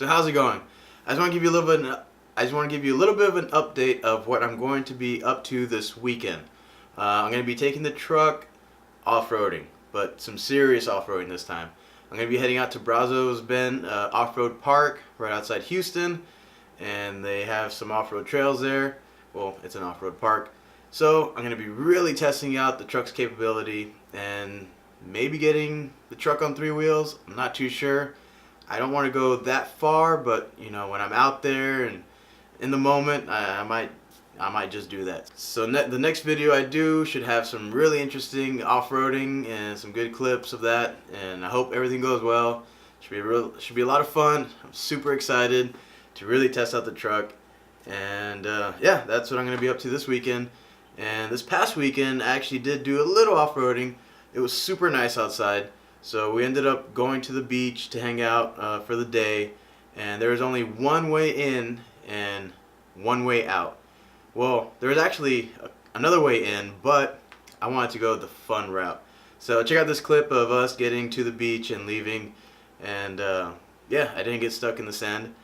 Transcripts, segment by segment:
So how's it going? I just want to give you a little bit. I just want to give you a little bit of an update of what I'm going to be up to this weekend. I'm going to be taking the truck off-roading, but some serious off-roading this time. I'm going to be heading out to Brazos Bend Off-Road Park right outside Houston, and they have some off-road trails there. Well, it's an off-road park. So I'm going to be really testing out the truck's capability and maybe getting the truck on 3 wheels. I'm not too sure. I don't want to go that far, but you know, when I'm out there and in the moment, I might just do that. So the next video I do should have some really interesting off-roading and some good clips of that, and I hope everything goes well. Should be a lot of fun. I'm super excited to really test out the truck, and yeah, that's what I'm going to be up to this weekend. And this past weekend I actually did do a little off-roading. It was super nice outside. So we ended up going to the beach to hang out for the day, and there was only one way in and one way out. Well, there was actually another way in, but I wanted to go the fun route. So check out this clip of us getting to the beach and leaving, and yeah, I didn't get stuck in the sand.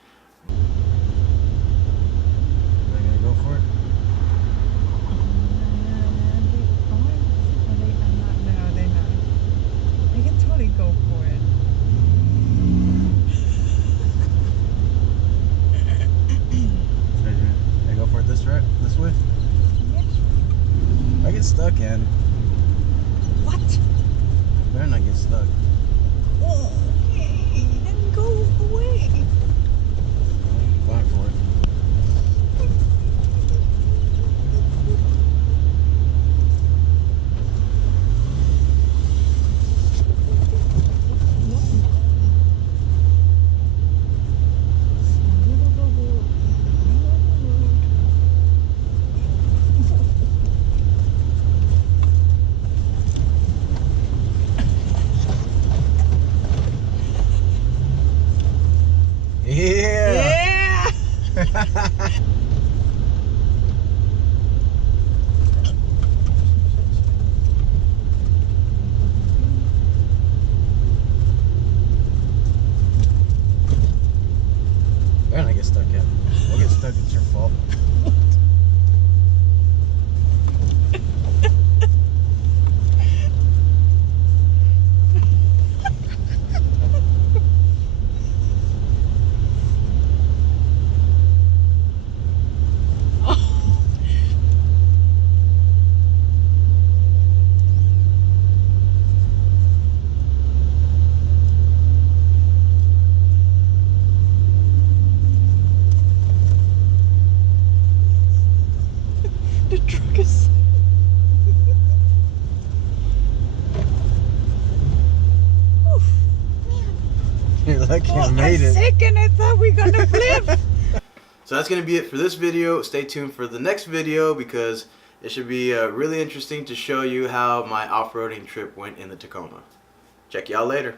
Go for it. Should I go for it this way? Yes. I get stuck in. What? Better not get stuck. Oh, okay. Then go away. Fine for it. Yeah. Better not get stuck in. We'll get stuck, it's your fault. The truck is. You're lucky I For made a it. second, I thought we were gonna flip. So that's going to be it for this video. Stay tuned for the next video because it should be really interesting to show you how my off-roading trip went in the Tacoma. Check y'all later.